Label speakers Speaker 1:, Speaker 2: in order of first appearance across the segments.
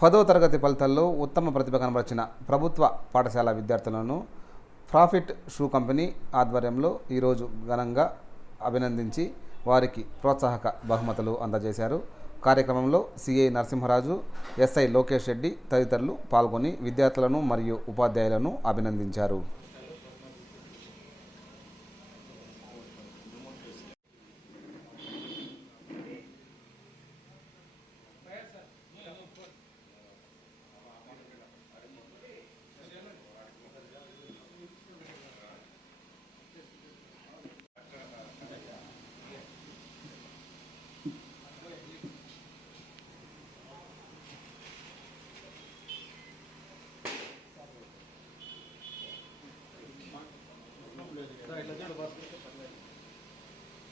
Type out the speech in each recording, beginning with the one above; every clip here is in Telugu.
Speaker 1: పదో తరగతి ఫలితాల్లో ఉత్తమ ప్రతిభ కనబరిచిన ప్రభుత్వ పాఠశాల విద్యార్థులను ప్రాఫిట్ షూ కంపెనీ ఆధ్వర్యంలో ఈరోజు ఘనంగా అభినందించి వారికి ప్రోత్సాహక బహుమతులు అందజేశారు. కార్యక్రమంలో సిఐ నరసింహరాజు ఎస్ఐ లోకేష్ రెడ్డి తదితరులు పాల్గొని విద్యార్థులను మరియు ఉపాధ్యాయులను అభినందించారు.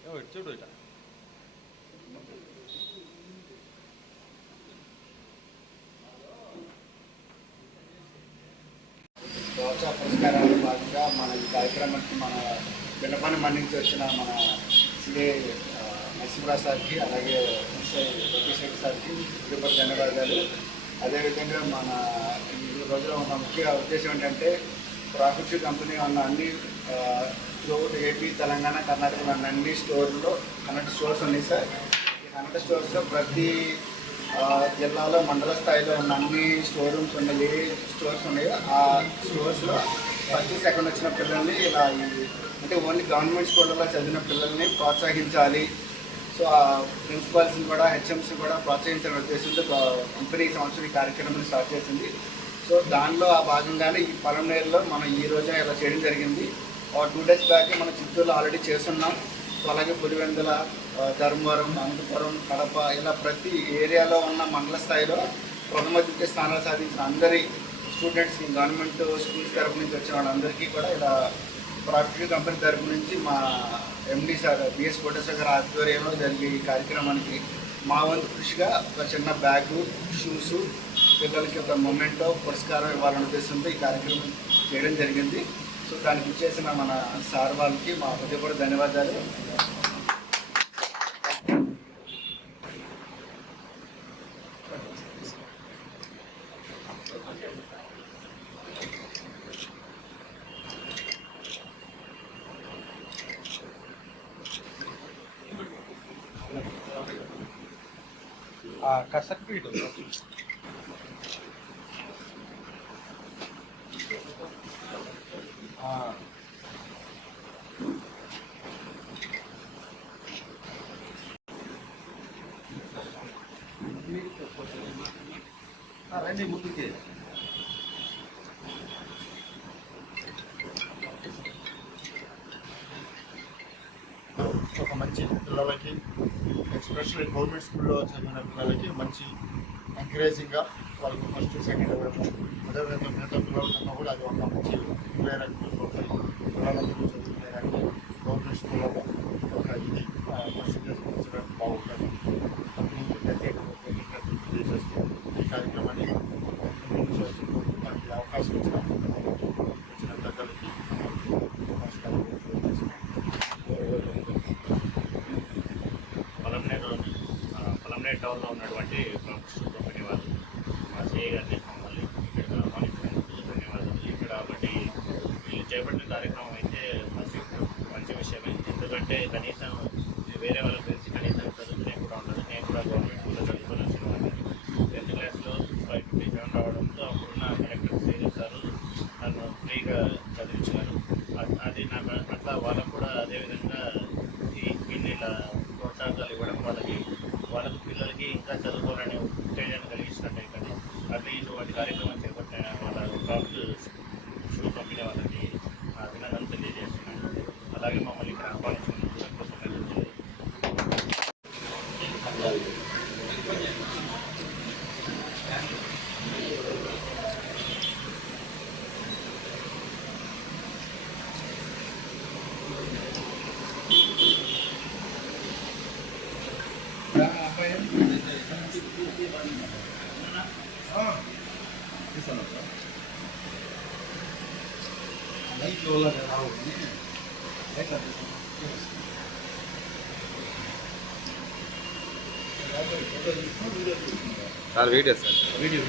Speaker 2: చూడు ఇట
Speaker 3: ప్రోత్సాహ భాగంగా మన ఈ కార్యక్రమానికి మన విన్నపాన్ని మన్నించి వచ్చిన మన సిఏ నరసింహరావు సార్కి అలాగే లోకేశ్వరి సార్కి హృదయపూర్వక ధన్యవాదాలు. అదేవిధంగా మన ఈ రోజులో ఉన్న ముఖ్య ఉద్దేశం ఏంటంటే ప్రాఫిట్ కంపెనీ ఉన్న అన్ని త్రూఅవుట్ ఏపీ తెలంగాణ కర్ణాటకలో అన్ని స్టోర్లో హండ్రెడ్ స్టోర్స్ ఉన్నాయి సార్. ఈ హండ్రెడ్ స్టోర్స్లో ప్రతి జిల్లాలో మండల స్థాయిలో ఉన్న అన్ని స్టోర్ రూమ్స్ ఉన్నాయి ఏ స్టోర్స్ ఉన్నాయో. ఆ స్టోర్స్లో ఫస్ట్ సెకండ్ వచ్చిన పిల్లల్ని ఇలా అంటే ఓన్లీ గవర్నమెంట్ స్కూళ్ళలో చదివిన పిల్లల్ని ప్రోత్సహించాలి. సో ఆ ప్రిన్సిపాల్స్ని కూడా హెచ్ఎంస్ని కూడా ప్రోత్సహించడం ఉద్దేశంతో కంపెనీ సంవత్సరం ఈ కార్యక్రమాన్ని స్టార్ట్ చేసింది. సో దానిలో ఆ భాగంగానే ఈ పొలంనేరులో మనం ఈ రోజు ఇలా చేయడం జరిగింది. టూ డేస్ బ్యాక్ మనం చిత్తూరులో ఆల్రెడీ చేస్తున్నాం. సో అలాగే పులివెందుల ధర్మవరం అనంతపురం కడప ఇలా ప్రతి ఏరియాలో ఉన్న మండల స్థాయిలో ప్రథమ ద్వితీయ స్థానాలు సాధించిన అందరి స్టూడెంట్స్ గవర్నమెంట్ స్కూల్స్ తరపు నుంచి వచ్చిన వాళ్ళందరికీ కూడా ఇలా ప్రాఫిట్ కంపెనీ తరపు నుంచి మా ఎండి సార్ బిఎస్ కోటేశ్వర గారి ఆధ్వర్యంలో జరిగే ఈ కార్యక్రమానికి మా వంతు కృషిగా ఒక చిన్న బ్యాగు షూసు పిల్లలకి ఒక మొమెంటో పురస్కారం ఇవ్వాలనే ఉద్దేశంతో ఈ కార్యక్రమం చేయడం జరిగింది. సో దానికి ఇచ్చేసిన మన సార్ వాళ్ళకి మా హృదయపూర్వక ధన్యవాదాలు.
Speaker 2: కసర్పీడు రండి ముందుకి
Speaker 4: ఒక మంచి పిల్లలకి ఎస్పెషల్లీ గవర్నమెంట్ స్కూల్లో చదివిన పిల్లలకి మంచి ఎంకరేజింగ్గా వాళ్ళకు ఫస్ట్ సెకండ్ ఇవ్వడము అదేవిధంగా మిగతా పిల్లలకన్నా కూడా అది ఒక మంచి ప్రేరణ పిల్లలందరూ చదువుకోవడానికి గవర్నమెంట్ స్కూల్లో ఒక ఇది పర్సంటేజ్ ఉంచడం బాగుంటుంది కంపెనీ ప్రత్యేకంగా తెలియజేస్తూ ఈ కార్యక్రమాన్ని అవకాశం ఇచ్చిన వచ్చిన పెద్దలకి నమస్కారం
Speaker 5: పొలంనేరులోని పొలంనేరు టవర్లో ఉన్నటువంటి ప్రొఫెషనల్ కంపెనీ వాళ్ళు సిఐ గారిని మమ్మల్ని ఇక్కడ ధన్యవాదాలు ఇక్కడ ఒకటి వీళ్ళు చేపట్టిన కార్యక్రమం అయితే మంచి మంచి విషయమే. ఎందుకంటే కనీసం వేరే వాళ్ళకి తెలిసి కనీసం చదువుకునే కూడా ఉండదు. నేను కూడా గవర్నమెంట్ స్కూల్లో చదువుకొని వచ్చిన టెన్త్ క్లాస్లో ఫైవ్ ఫిఫ్టీ సెవెన్ రావడంతో అప్పుడున్న కలెక్టర్ శ్రీధర్ సార్ నన్ను ఫ్రీగా చదివించారు. అది నాకు అట్లా వాళ్ళకు కూడా అదేవిధంగా ఈ వీళ్ళు ఇలా ఇవ్వడం వాళ్ళకి వాళ్ళకి పిల్లలకి ఇంకా చదువుకోవాలనే ఉత్తేజాన్ని కలిగించినట్టు కానీ అట్లా ఇటువంటి కార్యక్రమం చేపట్టిన వాళ్ళ క్రాఫ్ట్ షూ కంపెనీ వాళ్ళకి నా అభినందనలు తెలియజేస్తున్నాను అలాగే మమ్మల్ని ఇక్కడ ఆహ్వానించినందుకు కృతజ్ఞతలు
Speaker 4: light
Speaker 1: sir video sir
Speaker 2: video